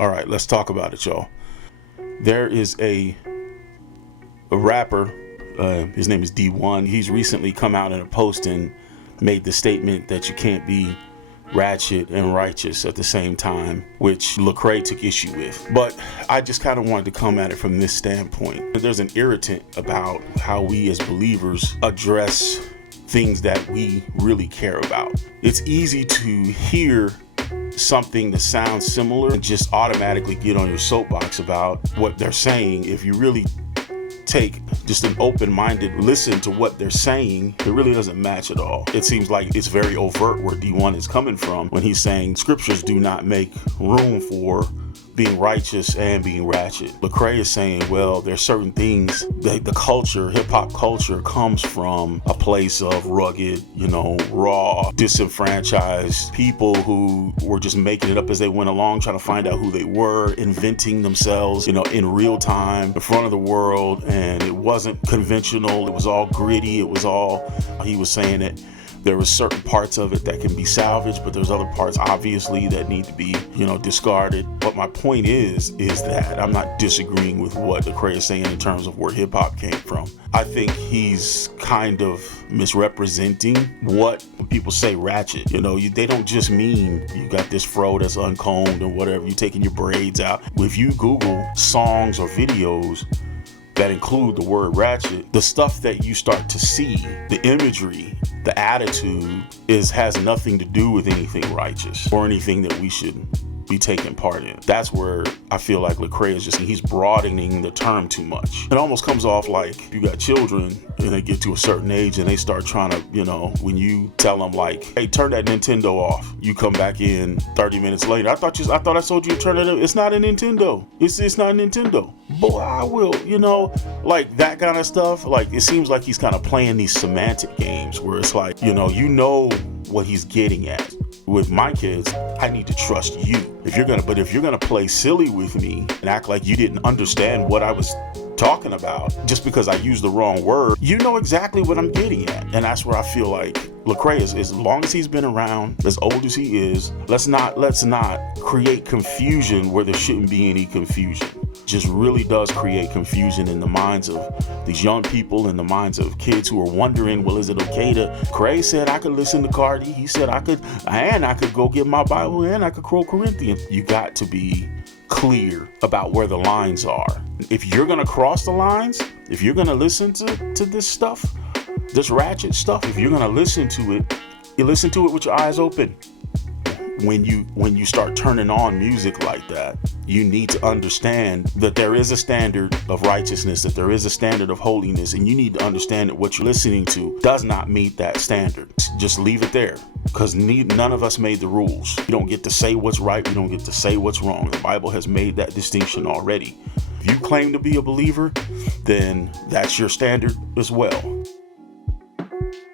All right, let's talk about it, y'all. There is a rapper, his name is D1. He's recently come out in a post and made the statement that you can't be ratchet and righteous at the same time, which Lecrae took issue with. But I just kind of wanted to come at it from this standpoint. There's an irritant about how we as believers address things that we really care about. It's easy to hear something that sounds similar and just automatically get on your soapbox about what they're saying. If you really take just an open-minded listen to what they're saying, it really doesn't match at all. It seems like it's very overt where D1 is coming from when he's saying scriptures do not make room for being righteous and being ratchet. Lecrae is saying, well, there's certain things that the culture, hip-hop culture, comes from a place of rugged, raw, disenfranchised people who were just making it up as they went along, trying to find out who they were, inventing themselves, in real time in front of the world. And it wasn't conventional. It was all gritty. It was all, he was saying it. There was certain parts of it that can be salvaged, but there's other parts obviously that need to be, discarded. But my point is that I'm not disagreeing with what Lecrae is saying in terms of where hip hop came from. I think he's kind of misrepresenting what when people say ratchet. They don't just mean you got this fro that's uncombed or whatever, you taking your braids out. If you Google songs or videos that include the word ratchet, the stuff that you start to see, the imagery, the attitude has nothing to do with anything righteous or anything that we should be taking part in. That's where I feel like Lecrae is he's broadening the term too much. It almost comes off like you got children and they get to a certain age and they start trying to, when you tell them like, hey, turn that Nintendo off, you come back in 30 minutes later. I thought I told you to turn it off. It's not a Nintendo. It's not a Nintendo. Boy, I will, like that kind of stuff. Like it seems like he's kind of playing these semantic games where it's like, what he's getting at. With my kids, I need to trust you. If you're gonna play silly with me and act like you didn't understand what I was talking about just because I used the wrong word, you know exactly what I'm getting at. And that's where I feel like Lecrae is, as long as he's been around, as old as he is, let's not create confusion where there shouldn't be any confusion. Just really does create confusion in the minds of these young people, in the minds of kids who are wondering, well, is it okay to? Craig said I could listen to Cardi. He said I could go get my Bible and I could quote Corinthians. You got to be clear about where the lines are. If you're gonna cross the lines, if you're gonna listen to this stuff, this ratchet stuff, if you're gonna listen to it, you listen to it with your eyes open. When you start turning on music like that, you need to understand that there is a standard of righteousness, that there is a standard of holiness, and you need to understand that what you're listening to does not meet that standard. Just leave it there, because none of us made the rules. You don't get to say what's right, you don't get to say what's wrong. The Bible has made that distinction already. If you claim to be a believer, then that's your standard as well.